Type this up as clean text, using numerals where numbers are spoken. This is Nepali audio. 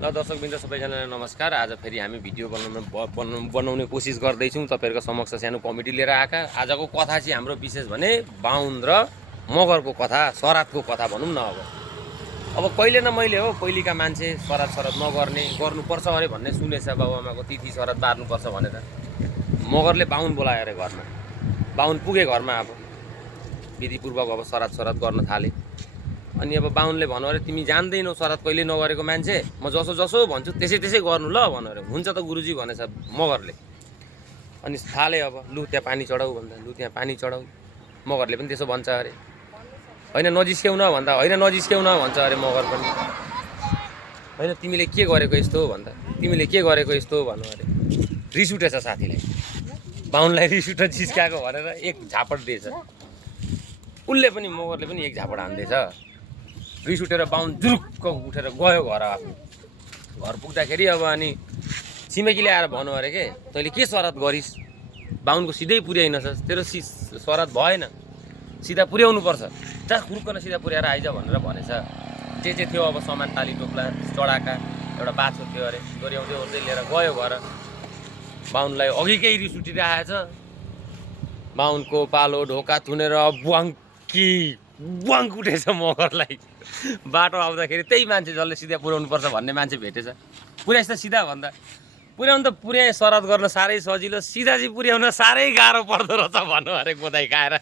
ल दर्शकबिन्द सबैजनालाई नमस्कार। आज फेरि हामी भिडियो बनाउने कोसिस गर्दैछौँ तपाईँहरूको समक्ष सानो कमेडी लिएर आएका। आजको कथा चाहिँ हाम्रो विशेष भने बाहुन र मगरको कथा, सरादको कथा भनौँ न। अब कहिले न मैले हो पहिलेका मान्छे सराद नगर्ने, गर्नुपर्छ अरे भन्ने सुनेछ बाबुआमाको, तिथि सराद बार्नुपर्छ भनेर। मगरले बाहुन बोलायो अरे घरमा। बाहुन पुगे घरमा, अब विधिपूर्वक अब सराद गर्न थाले। अनि अब बाहुनले भन्नु अरे तिमी जान्दैनौ सराद कहिले नगरेको मान्छे, म जसो भन्छु त्यसै गर्नु ल भन्नु अरे। हुन्छ त गुरुजी भनेछ मगरले। अनि थाले अब लु त्यहाँ पानी चढाऊ भन्दा लु त्यहाँ पानी चढाऊ। मगरले पनि त्यसो भन्छ अरे। होइन नजिस्क्याउ न भन्दा होइन नजिस्क्याउ न भन्छ अरे मगर पनि। होइन तिमीले के गरेको यस्तो भन्दा तिमीले के गरेको यस्तो भन्नु अरे। रिस उठेछ साथीलाई, बाहुनलाई रिस उठ जिस्काएको भनेर एक झापड दिएछ। उसले पनि मगरले पनि एक झापड हान्दैछ। रिस उठेर बाहुन जुरुक्क उठेर गयो घर आफ्नो। घर पुग्दाखेरि अब अनि छिमेकीले आएर भन्नु अरे के तैँले के सराद गरिस्, बाहुनको सिधै पुर्याइनछस्, तेरो सराद भएन, सिधा पुर्याउनु पर्छ, जा खुर्कन सिधा पुर्याएर आइज भनेर भनेछ। जे थियो अब सामान टाली टोप्ला चढाका एउटा बाछो थियो अरे, दोहोऱ्याउँदै ओर्दै लिएर गयो घर। बाहुनलाई अघिकै रिस उठिरहेछ। बाहुनको पालो ढोका थुनेर बुवाङ उठेछ मगरलाई। बाटो आउँदाखेरि त्यही मान्छे जसले सिधा पुर्याउनु पर्छ भन्ने मान्छे भेटेछ। पुर्याइस् त सिधा भन्दा पुर्याउनु त पुर्याए, सराद गर्न साह्रै सजिलो, सिधा चाहिँ पुर्याउन साह्रै गाह्रो पर्दो रहेछ भन्नु अरे गोदाइ खाएर।